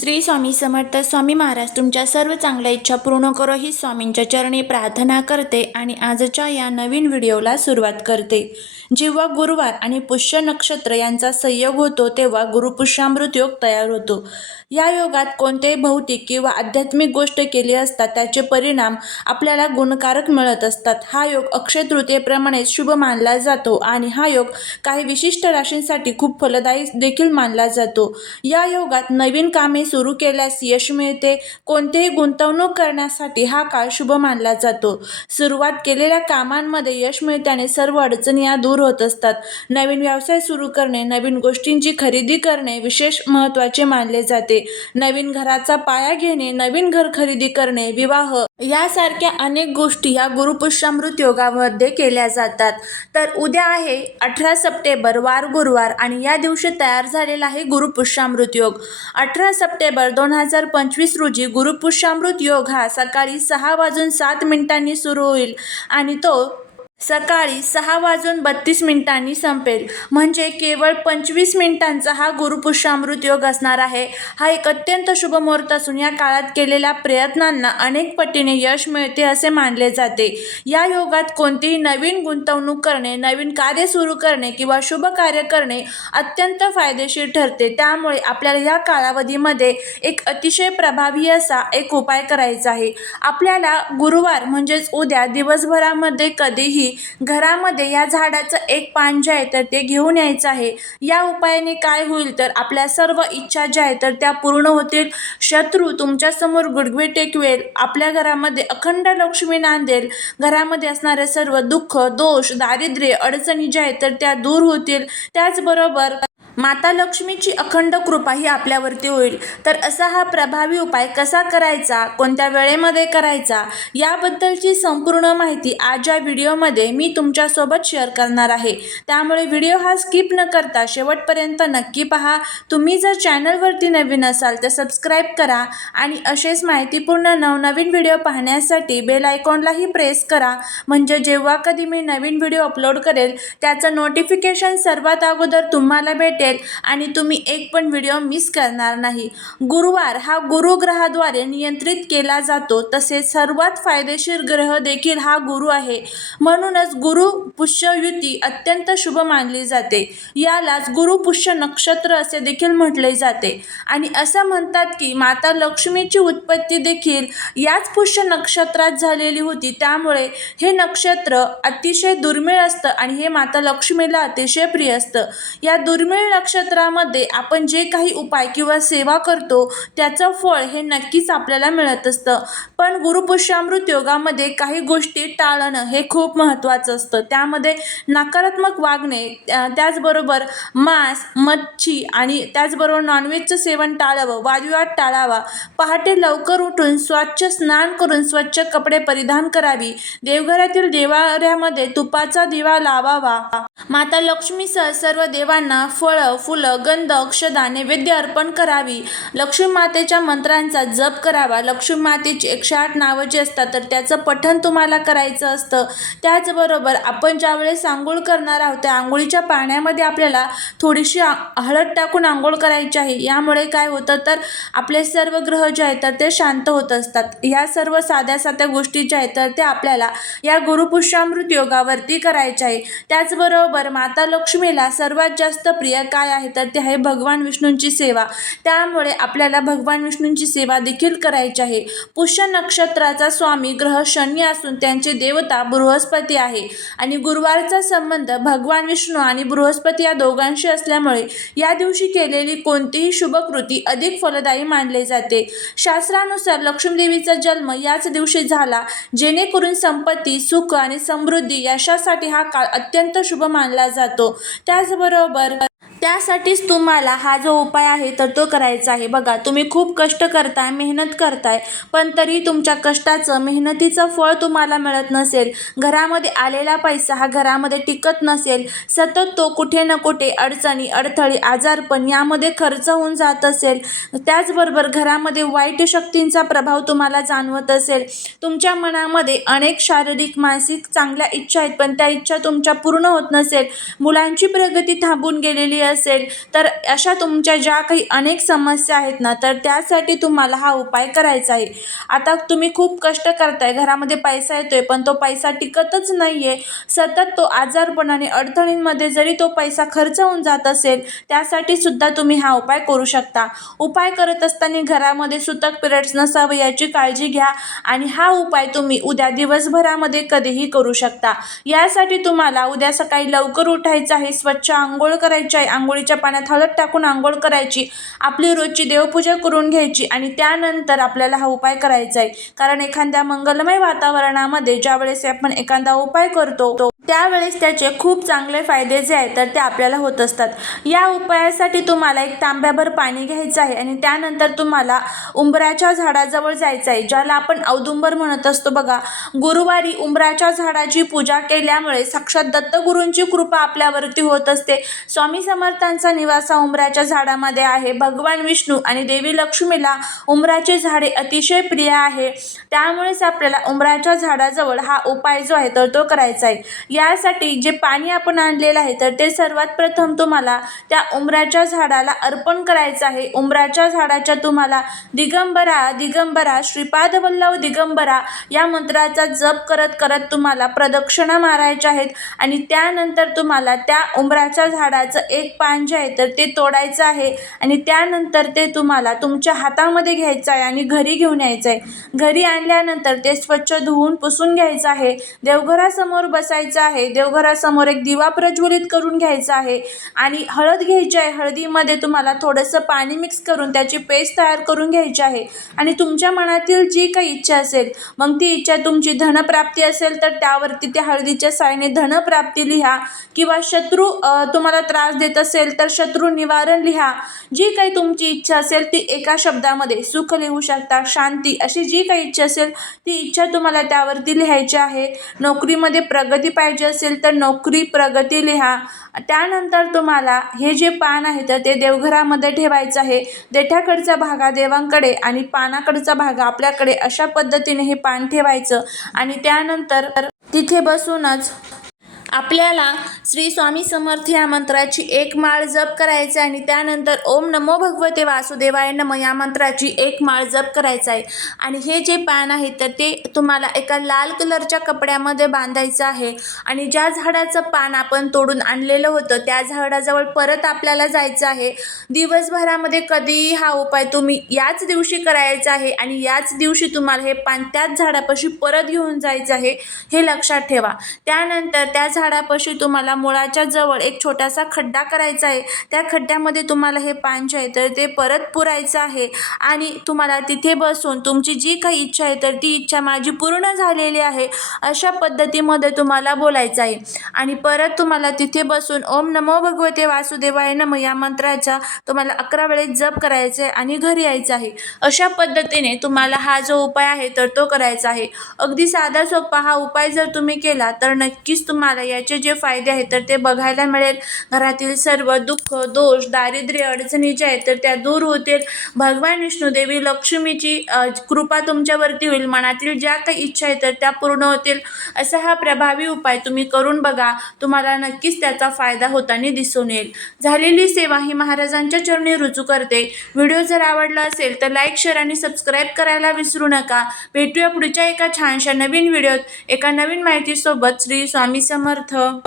श्री स्वामी समर्थ स्वामी महाराज तुमच्या सर्व चांगल्या इच्छा पूर्ण करो ही स्वामींच्या चरणी प्रार्थना करते आणि आजच्या या नवीन व्हिडिओला सुरुवात करते. जेव्हा गुरुवार आणि पुष्य नक्षत्र यांचा संयोग होतो तेव्हा गुरुपुष्यामृत योग तयार होतो. या योगात कोणतेही भौतिक किंवा आध्यात्मिक गोष्ट केली असता त्याचे परिणाम आपल्याला गुणकारक मिळत असतात. हा योग अक्षय तृतीयेप्रमाणेच शुभ मानला जातो आणि हा योग काही विशिष्ट राशींसाठी खूप फलदायी देखील मानला जातो. या योगात नवीन कामे सुरू केल्यास यश मिळते. कोणतेही गुंतवणूक करण्यासाठी हा काळ शुभ मानला जातो. सुरुवात केलेल्या कामांमध्ये यश मिळते आणि सर्व अडचणी या दूर होत असतात. नवीन व्यवसाय सुरू करणे नवीन गोष्टींची खरेदी करणे विशेष महत्त्वाचे मानले जाते. नवीन घराचा पाया घेणे नवीन घर खरेदी करणे विवाह यासारख्या अनेक गोष्टी या गुरुपुष्यामृत योगामध्ये केल्या जातात. तर उद्या आहे अठरा सप्टेंबर वार गुरुवार आणि या दिवशी तयार झालेला आहे गुरुपुष्यामृत योग. अठरा सप्टेंबर दोन हजार पंचवीस रोजी गुरुपुष्यामृत योग हा सकाळी सहा वाजून सात मिनिटांनी सुरू होईल आणि तो सकाळी सहा वाजून बत्तीस मिनिटांनी संपेल. म्हणजे केवळ पंचवीस मिनिटांचा हा गुरुपुष्यामृत योग असणार आहे. हा एक अत्यंत शुभ मुहूर्त असून या काळात केलेल्या प्रयत्नांना अनेक पटीने यश मिळते असे मानले जाते. या योगात कोणतीही नवीन गुंतवणूक करणे नवीन कार्य सुरू करणे किंवा शुभ कार्य करणे अत्यंत फायदेशीर ठरते. त्यामुळे आपल्याला या कालावधीमध्ये एक अतिशय प्रभावी असा एक उपाय करायचा आहे. आपल्याला गुरुवार म्हणजेच उद्या दिवसभरामध्ये कधीही घरामध्ये या झाडाचं एक पान जे आहे तर ते घेऊन यायचं आहे. या उपायाने काय होईल तर आपल्या सर्व इच्छा ज्या आहेत तर त्या पूर्ण होतील. शत्रू तुमच्यासमोर गुडगुडे टेकवेल. आपल्या घरामध्ये अखंड लक्ष्मी नांदेल. घरामध्ये असणारे सर्व दुःख दोष दारिद्र्य अडचणी ज्या आहेत तर त्या दूर होतील. त्याचबरोबर माता लक्ष्मीची अखंड कृपा ही आपल्यावरती होईल. तर असा हा प्रभावी उपाय कसा करायचा? कोणत्या वेळेमध्ये करायचा? याबद्दलची संपूर्ण माहिती आज या व्हिडिओमध्ये मी तुमच्यासोबत शेअर करणार आहे. त्यामुळे व्हिडिओ हा स्किप न करता शेवटपर्यंत नक्की पहा. तुम्ही जर चॅनलवरती नवीन असाल तर सबस्क्राईब करा आणि असेच माहितीपूर्ण नवनवीन व्हिडिओ पाहण्यासाठी बेल आयकॉनलाही प्रेस करा. म्हणजे जेव्हा कधी मी नवीन व्हिडिओ अपलोड करेल त्याचं नोटिफिकेशन सर्वात अगोदर तुम्हाला भेटेल. आणि तुम्ही एक पण व्हिडिओ मिस करणार नाही. गुरुवार हा गुरुग्रहाद्वारे नियंत्रित केला जातो. तसेच सर्वात फायदेशीर ग्रह देखील हा गुरु आहे. म्हणूनच गुरु पुष्य युती अत्यंत शुभ मानली जाते. यालाच गुरु पुष्य नक्षत्र असे देखील म्हटले जाते. आणि असं म्हणतात की माता लक्ष्मीची उत्पत्ती देखील याच पुष्य नक्षत्रात झालेली होती. त्यामुळे हे नक्षत्र अतिशय दुर्मिळ असतं आणि हे माता लक्ष्मीला अतिशय प्रिय असतं. या दुर्मिळ नक्षत्रामध्ये आपण जे काही उपाय किंवा सेवा करतो त्याचं फळ हे नक्कीच आपल्याला मिळत असतं. पण गुरुपुष्यामृत योगामध्ये काही गोष्टी टाळणं हे खूप महत्त्वाचं असतं. त्यामध्ये नकारात्मक वागणे त्या- त्याचबरोबर मांस मच्छी आणि त्याचबरोबर नॉनव्हेजचं सेवन टाळावं वादविवाद टाळावा. पहाटे लवकर उठून स्वच्छ स्नान करून स्वच्छ कपडे परिधान करावी. देवघरातील देवाऱ्यामध्ये तुपाचा दिवा लावावा. माता लक्ष्मीसह सर्व देवांना फळ फळं फुलं गंध अक्षदा नैवेद्य अर्पण करावी. लक्ष्मी मातेच्या मंत्रांचा जप करावा. लक्ष्मी मातेची एकशे आठ नावं जी असतात तर त्याचं पठण तुम्हाला करायचं असतं. त्याचबरोबर आपण ज्यावेळेस आंघोळ करणार आहोत त्या आंघोळीच्या पाण्यामध्ये आपल्याला थोडीशी हळद टाकून आंघोळ करायची आहे. यामुळे काय होतं तर आपले सर्व ग्रह जे आहेत तर ते शांत होत असतात. ह्या सर्व साध्या साध्या गोष्टी ज्या आहेत तर ते आपल्याला या गुरुपुष्यामृत योगावरती करायच्या आहे. त्याचबरोबर माता लक्ष्मीला सर्वात जास्त प्रिय काय आहे तर ते आहे भगवान विष्णूंची सेवा. त्यामुळे आपल्याला भगवान विष्णूंची सेवा देखील करायची आहे. पुष्य नक्षत्राचा स्वामी ग्रह शनी असून त्यांचे देवता बृहस्पती आहे. आणि गुरुवारचा संबंध भगवान विष्णू आणि बृहस्पती या दोघांशी असल्यामुळे या दिवशी केलेली कोणतीही शुभकृती अधिक फलदायी मानले जाते. शास्त्रानुसार लक्ष्मीदेवीचा जन्म याच दिवशी झाला जेणेकरून संपत्ती सुख आणि समृद्धी यशासाठी हा काळ अत्यंत शुभ मानला जातो. त्याचबरोबर त्यासाठीच तुम्हाला हा जो उपाय आहे तर तो करायचा आहे. बघा तुम्ही खूप कष्ट करताय मेहनत करताय पण तरी तुमच्या कष्टाचं मेहनतीचं फळ तुम्हाला मिळत नसेल. घरामध्ये आलेला पैसा हा घरामध्ये टिकत नसेल. सतत तो कुठे ना कुठे अडचणी अडथळे आजारपण यामध्ये खर्च होऊन जात असेल. त्याचबरोबर घरामध्ये वाईट शक्तींचा प्रभाव तुम्हाला जाणवत असेल. तुमच्या मनामध्ये अनेक शारीरिक मानसिक चांगल्या इच्छा आहेत पण त्या इच्छा तुमच्या पूर्ण होत नसेल. मुलांची प्रगती थांबून गेलेली असेल तर अशा तुमच्या ज्या काही अनेक समस्या आहेत ना तर त्यासाठी तुम्हाला हा उपाय करायचा आहे. आता तुम्ही खूप कष्ट करताय घरामध्ये पैसा येतोय पण तो पैसा टिकतच नाही आहे सतत तो आजारपणाने अडचणींमध्ये जरी तो पैसा खर्च होऊन जात असेल त्यासाठी सुद्धा तुम्ही हा उपाय करू शकता. उपाय करत असताना घरामध्ये सुतक पिरियड्स नसावं याची काळजी घ्या आणि हा उपाय तुम्ही उद्या दिवसभरामध्ये कधीही करू शकता. यासाठी तुम्हाला उद्या सकाळी लवकर उठायचं आहे स्वच्छ आंघोळ करायची आहे आंघोळीच्या पाण्यात हळद टाकून आंघोळ करायची आपली रोजची देवपूजा करून घ्यायची आणि त्यानंतर आपल्याला हा उपाय करायचा आहे. कारण एखाद्या मंगलमय वातावरणामध्ये ज्यावेळेस आपण एखादा उपाय करतो तो त्यावेळेस त्याचे खूप चांगले फायदे जे आहेत तर ते आपल्याला होत असतात. या उपायासाठी तुम्हाला एक तांब्याभर पाणी घ्यायचं आहे आणि त्यानंतर तुम्हाला उंबराच्या झाडाजवळ जायचं आहे ज्याला आपण औदुंबर म्हणत असतो बघा. गुरुवारी उंबराच्या झाडाची पूजा केल्यामुळे साक्षात दत्तगुरूंची कृपा आपल्यावरती होत असते. स्वामी समर्थांचा निवास हा उंबराच्या झाडामध्ये आहे. भगवान विष्णू आणि देवी लक्ष्मीला उंबराचे झाडे अतिशय प्रिय आहे. त्यामुळेच आपल्याला उंबराच्या झाडाजवळ हा उपाय जो आहे तर तो करायचा आहे. यासाठी जे पाणी आपण आणलेलं आहे तर ते सर्वात प्रथम तुम्हाला त्या उंबराच्या झाडाला अर्पण करायचं आहे. उंबराच्या झाडाच्या तुम्हाला दिगंबरा दिगंबरा श्रीपाद वल्लभ दिगंबरा या मंत्राचा जप करत करत तुम्हाला प्रदक्षिणा मारायच्या आहेत आणि त्यानंतर तुम्हाला त्या उंबराच्या झाडाचं एक पान जे आहे तर ते तोडायचं आहे आणि त्यानंतर ते तुम्हाला तुमच्या हातामध्ये घ्यायचं आहे आणि घरी घेऊन यायचं आहे. घरी आणल्यानंतर ते स्वच्छ धुवून पुसून घ्यायचं आहे. देवघरासमोर बसायचं आहे. देवघरासमोर एक दिवा प्रज्वलित करून घ्यायचा आहे आणि हळद घ्यायची आहे. हळदीमध्ये तुम्हाला थोडंसं पाणी मिक्स करून त्याची पेस्ट तयार करून घ्यायची आहे. आणि तुमच्या मनातील जी काही इच्छा असेल मग ती इच्छा तुमची धनप्राप्ती असेल तर त्यावरती त्या हळदीच्या साईने धनप्राप्ती लिहा. किंवा शत्रू तुम्हाला त्रास देत असेल तर शत्रू निवारण लिहा. जी काही तुमची इच्छा असेल ती एका शब्दामध्ये सुख लिहू शकता शांती अशी जी काही इच्छा असेल ती इच्छा तुम्हाला त्यावरती लिहायची आहे. नोकरीमध्ये प्रगती पाहिजे असेल तर नोकरी प्रगती लिहा. त्यानंतर तुम्हाला हे जे पान आहे तर ते देवघरामध्ये ठेवायचं आहे. देठाकडचा भागा देवांकडे आणि पानाकडचा भागा आपल्याकडे अशा पद्धतीने हे पान ठेवायचं. आणि त्यानंतर तिथे बसूनच आपल्याला श्री स्वामी समर्थ या मंत्राची एक माळ जप करायची आहे आणि त्यानंतर ओम नमो भगवते वासुदेवाय नम या मंत्राची एक माळ जप करायचा आहे. आणि हे जे पान आहे तर ते तुम्हाला एका लाल कलरच्या कपड्यामध्ये बांधायचं आहे. आणि ज्या झाडाचं पान आपण तोडून आणलेलं होतं त्या झाडाजवळ परत आपल्याला जायचं आहे. दिवसभरामध्ये कधीही हा उपाय तुम्ही याच दिवशी करायचा आहे आणि याच दिवशी तुम्हाला हे पान त्याच झाडापाशी परत घेऊन जायचं आहे हे लक्षात ठेवा. त्यानंतर त्या झाडापाशी तुम्हाला मुळाच्या जवळ एक छोटासा खड्डा करायचा आहे. त्या खड्ड्यामध्ये तुम्हाला हे पान जे आहे तर ते परत पुरायचं आहे. आणि तुम्हाला तिथे बसून तुमची जी काही इच्छा आहे तर ती इच्छा माझी पूर्ण झालेली आहे. अशा पद्धतीमध्ये तुम्हाला बोलायचं आहे. आणि परत तुम्हाला तिथे बसून ओम नमो भगवते वासुदेवाय नम या मंत्राचा तुम्हाला अकरा वेळेस जप करायचा आहे आणि घरी यायचं आहे. अशा पद्धतीने तुम्हाला हा जो उपाय आहे तर तो करायचा आहे. अगदी साधा सोपा हा उपाय जर तुम्ही केला तर नक्कीच तुम्हाला याचे जे फायदे आहेत तर ते बघायला मिळेल. घरातील सर्व दुःख दोष दारिद्र्य अडचणी ज्या आहेत तर त्या दूर होतील. भगवान विष्णुदेवी लक्ष्मीची कृपा तुमच्यावरती होईल. मनातील ज्या काही इच्छा आहेत तर त्या पूर्ण होतील. असा हा प्रभावी उपाय तुम्ही करून बघा. तुम्हाला नक्कीच त्याचा फायदा होताना दिसून येईल. झालेली सेवा ही महाराजांच्या चरणी रुजू करते. व्हिडिओ जर आवडला असेल तर लाईक शेअर आणि सबस्क्राईब करायला विसरू नका. भेटूया पुढच्या एका छानशा नवीन व्हिडिओत. एका नवीन माहितीसोबत श्री स्वामी समर्थ पदार्थ